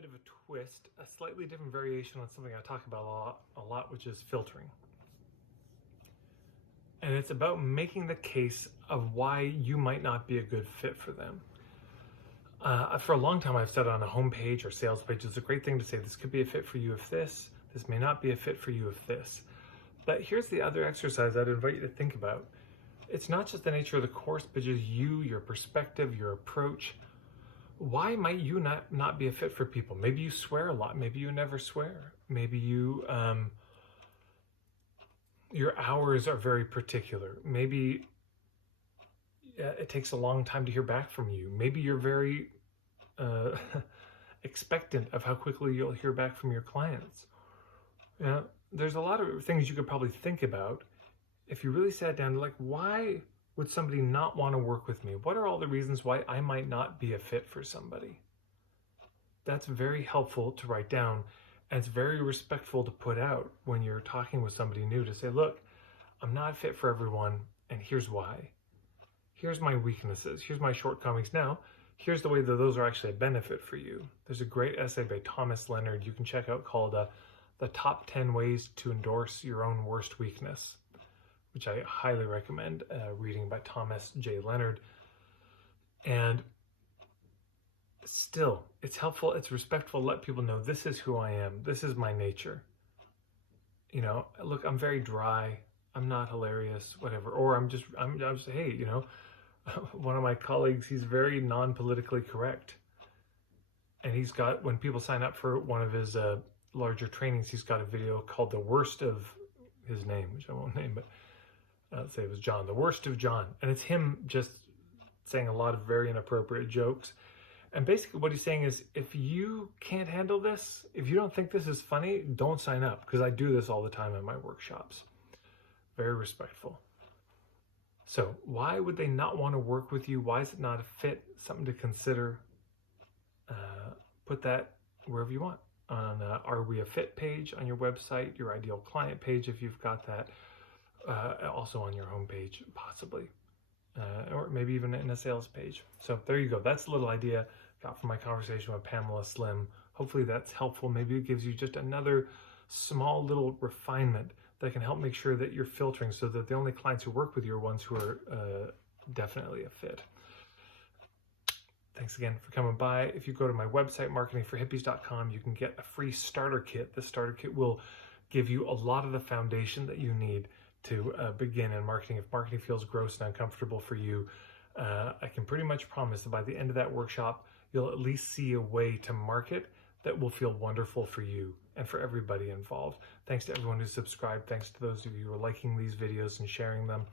bit of a twist, a slightly different variation on something I talk about a lot, which is filtering. And it's about making the case of why you might not be a good fit for them. For a long time, I've said on a homepage or sales page, it's a great thing to say, this could be a fit for you if this may not be a fit for you if this. But here's the other exercise I'd invite you to think about. It's not just the nature of the course, but just you, your perspective, your approach. Why might you not be a fit for people? Maybe you swear a lot. Maybe you never swear. Maybe you, your hours are very particular. Maybe it takes a long time to hear back from you. Maybe you're very expectant of how quickly you'll hear back from your clients. There's a lot of things you could probably think about if you really sat down, like, why would somebody not want to work with me? What are all the reasons why I might not be a fit for somebody? That's very helpful to write down, and it's very respectful to put out when you're talking with somebody new, to say, look, I'm not fit for everyone, and here's why. Here's my weaknesses. Here's my shortcomings. Now, here's the way that those are actually a benefit for you. There's a great essay by Thomas Leonard you can check out called The Top 10 Ways to Endorse Your Own Worst Weakness, which I highly recommend reading, by Thomas J. Leonard. And still, it's helpful, it's respectful to let people know, this is who I am, this is my nature. Look, I'm very dry, I'm not hilarious, whatever. Or I'm just hey, one of my colleagues, he's very non-politically correct. And he's got, when people sign up for one of his larger trainings, he's got a video called The Worst of his name, which I won't name, but let's say it was John, The Worst of John. And it's him just saying a lot of very inappropriate jokes. And basically what he's saying is, if you can't handle this, if you don't think this is funny, don't sign up, because I do this all the time in my workshops. Very respectful. So why would they not want to work with you? Why is it not a fit? Something to consider. Put that wherever you want. On Are We a Fit page on your website, your ideal client page, if you've got that. Also on your homepage, possibly. Or maybe even in a sales page. So there you go. That's a little idea I got from my conversation with Pamela Slim. Hopefully that's helpful. Maybe it gives you just another small little refinement that can help make sure that you're filtering, so that the only clients who work with you are ones who are definitely a fit. Thanks again for coming by. If you go to my website, marketingforhippies.com, you can get a free starter kit. The starter kit will give you a lot of the foundation that you need to begin in marketing. If marketing feels gross and uncomfortable for you, I can pretty much promise that by the end of that workshop, you'll at least see a way to market that will feel wonderful for you and for everybody involved. Thanks to everyone who's subscribed. Thanks to those of you who are liking these videos and sharing them.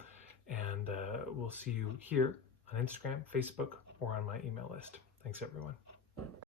And we'll see you here on Instagram, Facebook, or on my email list. Thanks, everyone.